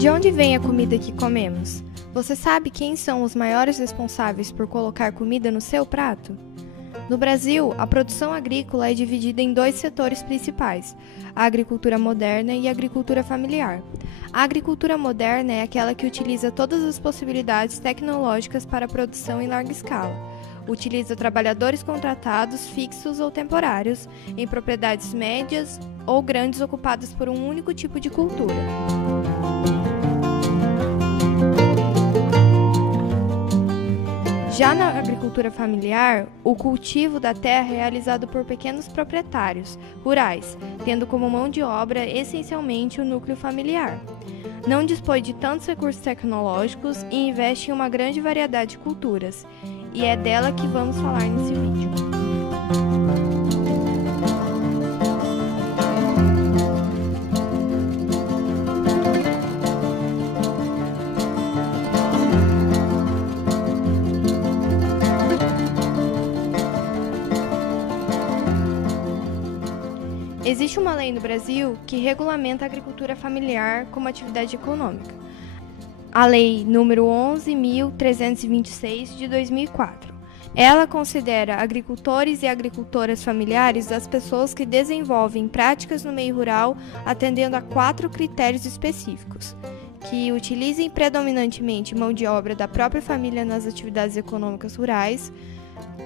De onde vem a comida que comemos? Você sabe quem são os maiores responsáveis por colocar comida no seu prato? No Brasil, a produção agrícola é dividida em dois setores principais, a agricultura moderna e a agricultura familiar. A agricultura moderna é aquela que utiliza todas as possibilidades tecnológicas para a produção em larga escala. Utiliza trabalhadores contratados, fixos ou temporários, em propriedades médias ou grandes ocupadas por um único tipo de cultura. Já na agricultura familiar, o cultivo da terra é realizado por pequenos proprietários rurais, tendo como mão de obra essencialmente o núcleo familiar. Não dispõe de tantos recursos tecnológicos e investe em uma grande variedade de culturas, e é dela que vamos falar nesse vídeo. Existe uma lei no Brasil que regulamenta a agricultura familiar como atividade econômica. A Lei número 11.326 de 2004. Ela considera agricultores e agricultoras familiares as pessoas que desenvolvem práticas no meio rural atendendo a 4 critérios específicos: que utilizem predominantemente mão de obra da própria família nas atividades econômicas rurais,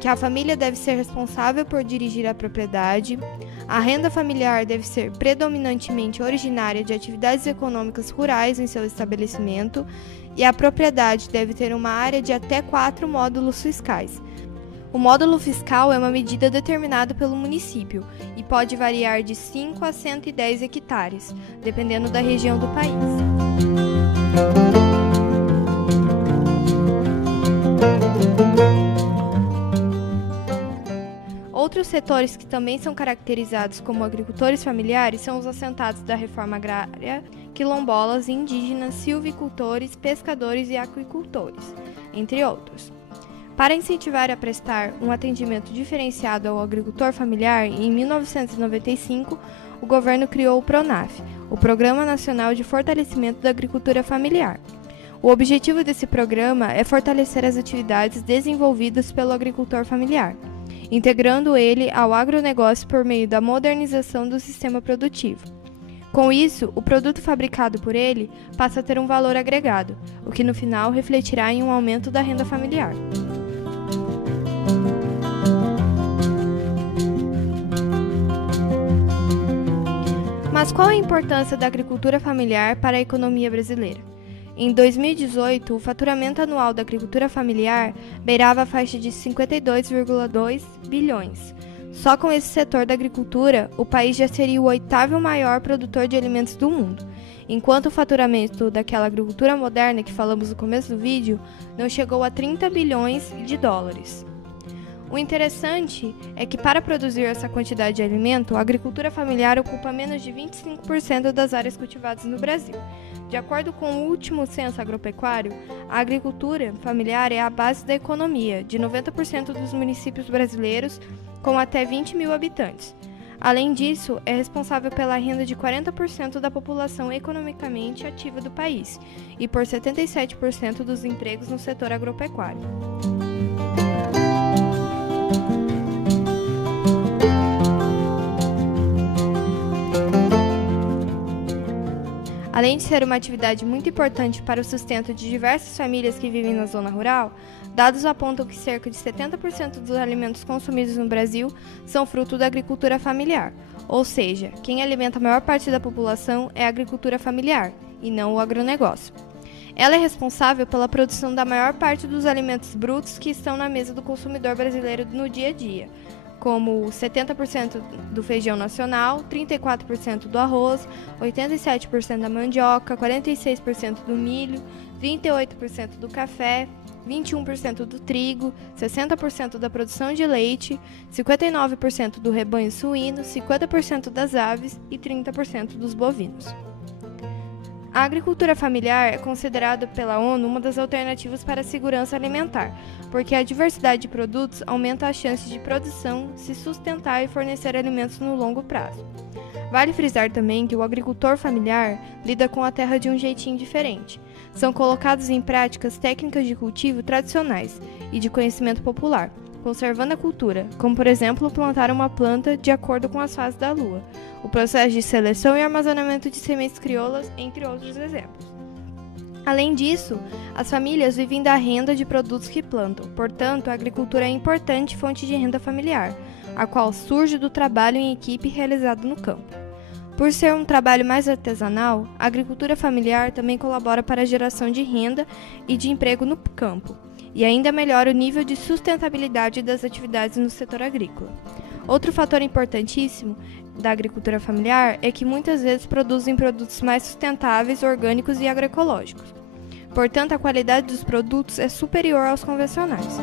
que a família deve ser responsável por dirigir a propriedade, a renda familiar deve ser predominantemente originária de atividades econômicas rurais em seu estabelecimento e a propriedade deve ter uma área de até 4 módulos fiscais. O módulo fiscal é uma medida determinada pelo município e pode variar de 5 a 110 hectares, dependendo da região do país. Outros setores que também são caracterizados como agricultores familiares são os assentados da reforma agrária, quilombolas, indígenas, silvicultores, pescadores e aquicultores, entre outros. Para incentivar a prestar um atendimento diferenciado ao agricultor familiar, em 1995, o governo criou o PRONAF, o Programa Nacional de Fortalecimento da Agricultura Familiar. O objetivo desse programa é fortalecer as atividades desenvolvidas pelo agricultor familiar, integrando ele ao agronegócio por meio da modernização do sistema produtivo. Com isso, o produto fabricado por ele passa a ter um valor agregado, o que no final refletirá em um aumento da renda familiar. Mas qual a importância da agricultura familiar para a economia brasileira? Em 2018, o faturamento anual da agricultura familiar beirava a faixa de 52,2 bilhões. Só com esse setor da agricultura, o país já seria o 8º maior produtor de alimentos do mundo, enquanto o faturamento daquela agricultura moderna que falamos no começo do vídeo não chegou a 30 bilhões de dólares. O interessante é que para produzir essa quantidade de alimento, a agricultura familiar ocupa menos de 25% das áreas cultivadas no Brasil. De acordo com o último censo agropecuário, a agricultura familiar é a base da economia de 90% dos municípios brasileiros com até 20 mil habitantes. Além disso, é responsável pela renda de 40% da população economicamente ativa do país e por 77% dos empregos no setor agropecuário. Além de ser uma atividade muito importante para o sustento de diversas famílias que vivem na zona rural, dados apontam que cerca de 70% dos alimentos consumidos no Brasil são fruto da agricultura familiar, ou seja, quem alimenta a maior parte da população é a agricultura familiar, e não o agronegócio. Ela é responsável pela produção da maior parte dos alimentos brutos que estão na mesa do consumidor brasileiro no dia a dia, como 70% do feijão nacional, 34% do arroz, 87% da mandioca, 46% do milho, 38% do café, 21% do trigo, 60% da produção de leite, 59% do rebanho suíno, 50% das aves e 30% dos bovinos. A agricultura familiar é considerada pela ONU uma das alternativas para a segurança alimentar, porque a diversidade de produtos aumenta as chances de produção, se sustentar e fornecer alimentos no longo prazo. Vale frisar também que o agricultor familiar lida com a terra de um jeitinho diferente. São colocados em práticas técnicas de cultivo tradicionais e de conhecimento popular, conservando a cultura, como por exemplo plantar uma planta de acordo com as fases da lua, o processo de seleção e armazenamento de sementes crioulas, entre outros exemplos. Além disso, as famílias vivem da renda de produtos que plantam, portanto, a agricultura é importante fonte de renda familiar, a qual surge do trabalho em equipe realizado no campo. Por ser um trabalho mais artesanal, a agricultura familiar também colabora para a geração de renda e de emprego no campo, e ainda melhora o nível de sustentabilidade das atividades no setor agrícola. Outro fator importantíssimo da agricultura familiar é que muitas vezes produzem produtos mais sustentáveis, orgânicos e agroecológicos. Portanto, a qualidade dos produtos é superior aos convencionais.